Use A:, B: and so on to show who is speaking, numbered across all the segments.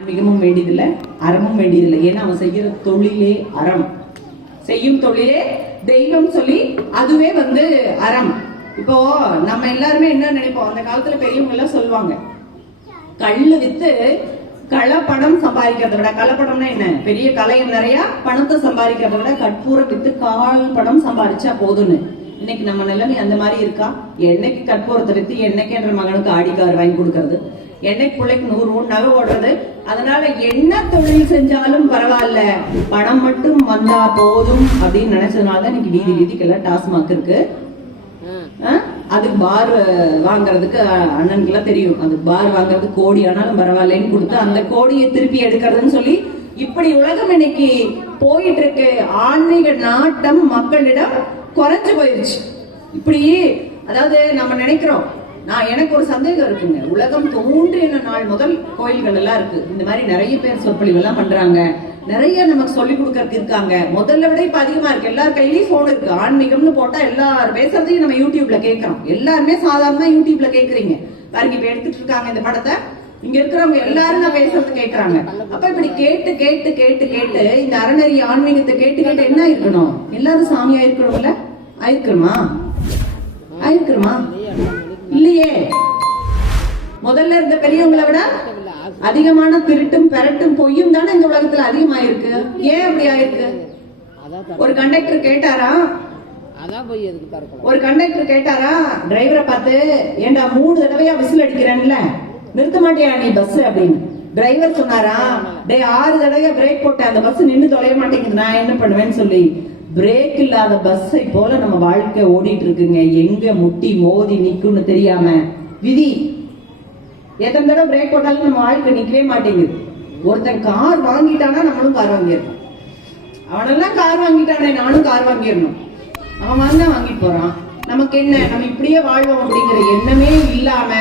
A: மிகவும் வேண்டியதில்லை அறமும் வேண்டியதில்லை. ஏன்னா அவன் செய்யற தொழிலே அறம். செய்யும் தொழிலே தெய்வம் சொல்லி அதுவே வந்து அறம். இப்போ நம்ம எல்லாருமே என்ன நினைப்போம்? அந்த காலத்துல பெரியவங்க எல்லாம் சொல்லுவாங்க கல்லு வித்து கலப்படம் சம்பாதிக்கிறத விட கலப்படம்னா என்ன? பெரிய கலையம் நிறைய பணத்தை சம்பாதிக்கிறத விட கற்பூரம் வித்து கால் பணம் சம்பாதிச்சா போதும்னு. இன்னைக்கு நம்ம நிலைமை அந்த மாதிரி இருக்கா? என்னைக்கு கற்பூரத்தை வித்து என்னைக்கு என்ற மகனுக்கு ஆடிக்கார் வாங்கி கொடுக்கறது? என்னை பிள்ளைக்கு நூறு நகை ஓடுறது. அதனால என்ன தொழில் செஞ்சாலும் பரவாயில்ல. பணம் மட்டும் வந்தா போதும் அப்படின்னு நினைச்சதுனால தான் இன்னைக்கு வீதி வீதிக்கெல்லாம் டாஸ்மாக் இருக்கு. ஆ? பார் வாங்குறதுக்கு அண்ணனுக்குலாம் தெரியும். அது பார் வாங்குறதுக்கு கோடி ஆனாலும் பரவாயில்லைன்னு கொடுத்து அந்த கோடியை திருப்பி எடுக்கிறதுன்னு சொல்லி இப்படி உலகம் இன்னைக்கு போயிட்டு இருக்கு ஆன்மீக நாட்டம் மக்களிடம் குறைஞ்சு போயிருச்சு. இப்படி அதாவது நம்ம நினைக்கிறோம் நான் எனக்கு ஒரு சந்தேகம் இருக்குங்க. உலகம் தோன்றின நாள் முதல் கோயில்கள் எல்லாம் இருக்கு. இந்த மாதிரி நிறைய பேர் சொற்பொழிவு எல்லாம் பண்றாங்க. நிறைய நமக்கு சொல்லி கொடுக்கறதுக்கு இருக்காங்க. முதல்ல விட இப்ப அதிகமா இருக்கு. எல்லார் கையிலயும் போன் இருக்கு. ஆன்மீகம்னு போட்டா எல்லாரும் பேசுறதையும் நம்ம யூடியூப்ல கேட்கறோம். எல்லாருமே சாதாரணமா யூடியூப்ல கேக்குறீங்க பாருங்க இப்ப எடுத்துட்டு இருக்காங்க இந்த படத்தை. இங்க இருக்கிறவங்க எல்லாரும் நான் பேசுறது கேக்குறாங்க அப்ப இப்படி கேட்டு கேட்டு கேட்டு கேட்டு இந்த அறநெறி ஆன்மீகத்தை கேட்டு கேட்டு என்ன இருக்கணும் எல்லாரும் சாமியா இருக்கணும்ல ஆயிருக்கணுமா? ஆயிருக்கணுமா? இல்லையே. முதல்ல இருந்த பெரியவங்களை விட அதிகமான திருட்டும் பெரட்டும் பொய்யும் தானே இந்த உலகத்துல அதிகமாயிருக்கு? ஏன் அப்படி ஆயிருக்கு? ஒரு கண்டக்டர் கேட்டாரா? ஒரு கண்டக்டர் கேட்டாரா? டிரைவரை பார்த்து ஏண்டா மூணு தடவையா விசில் அடிக்கிறேன்ல? நிறுத்த மாட்டியா நீ பஸ் அப்படின்னு. டிரைவர் சொன்னாரா டேய் ஆறு தடவையா பிரேக் போட்டேன். அந்த பஸ் நின்னு தொலைய மாட்டேங்குது. நான் என்ன பண்ணுவேன்னு சொல்லி. பிரேக் இல்லாத பஸ்ஸை போல நம்ம வாழ்க்கை ஓடிட்டு இருக்குங்க எங்க முட்டி மோதி நிக்கும்னு தெரியாம. விதி எத்தனை தடவை பிரேக் போட்டாலும் நம்ம வாழ்க்கை நிக்கவே மாட்டேங்குது. ஒருத்தன் கார் வாங்கிட்டானா நம்மளும் கார் வாங்கிடணும். அவனெல்லாம் கார் வாங்கிட்டானே நானும் கார் வாங்கிடணும். அவன் வாங்க வாங்கிட்டு போறான். நமக்கு என்ன? நம்ம இப்படியே வாழ்வோம் அப்படிங்கிற எண்ணமே இல்லாம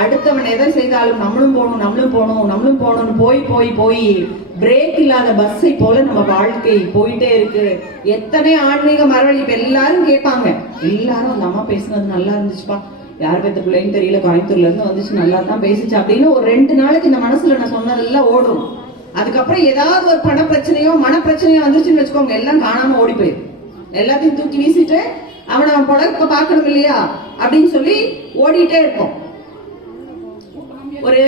A: அடுத்தவன் எதை செய்தாலும் நம்மளும் போகணும் நம்மளும் போகணும் நம்மளும் போகணும்னு போய் போய் போய் பிரேக் இல்லாத பஸ்ஸை போல நம்ம வாழ்க்கை போயிட்டே இருக்கு. எத்தனை ஆன்மீக மரவழி இப்ப எல்லாரும் கேட்பாங்க. எல்லாரும் அந்த அம்மா பேசுனது நல்லா இருந்துச்சுப்பா. யார் பெத்த பிள்ளைன்னு தெரியல கோயம்புத்தூர்ல இருந்து வந்துச்சு நல்லா தான் பேசிச்சு அப்படின்னு ஒரு ரெண்டு நாளைக்கு இந்த மனசுல நான் சொன்னதெல்லாம் ஓடும். அதுக்கப்புறம் ஏதாவது ஒரு பண பிரச்சனையோ மன பிரச்சனையோ வந்துச்சுன்னு வச்சுக்கோங்க. எல்லாம் காணாம ஓடி போயிடும். எல்லாத்தையும் தூக்கி வீசிட்டு அவனை அவன் பொழக்க பார்க்கணும் இல்லையா? அப்படின்னு சொல்லி ஓடிட்டே இருப்போம். ஒரு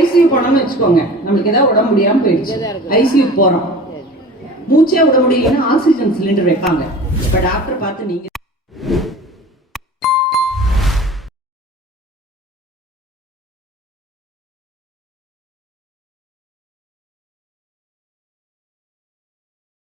A: ஐசியூ போனோம்னு வச்சுக்கோங்க. நம்மளுக்கு ஏதாவது உடம்பு முடியாம போயிடுச்சு. ஐசியூ போறோம். மூச்சே விட முடியலன்னா ஆக்சிஜன் சிலிண்டர் வைப்பாங்க. இப்ப டாக்டர் பார்த்து நீங்க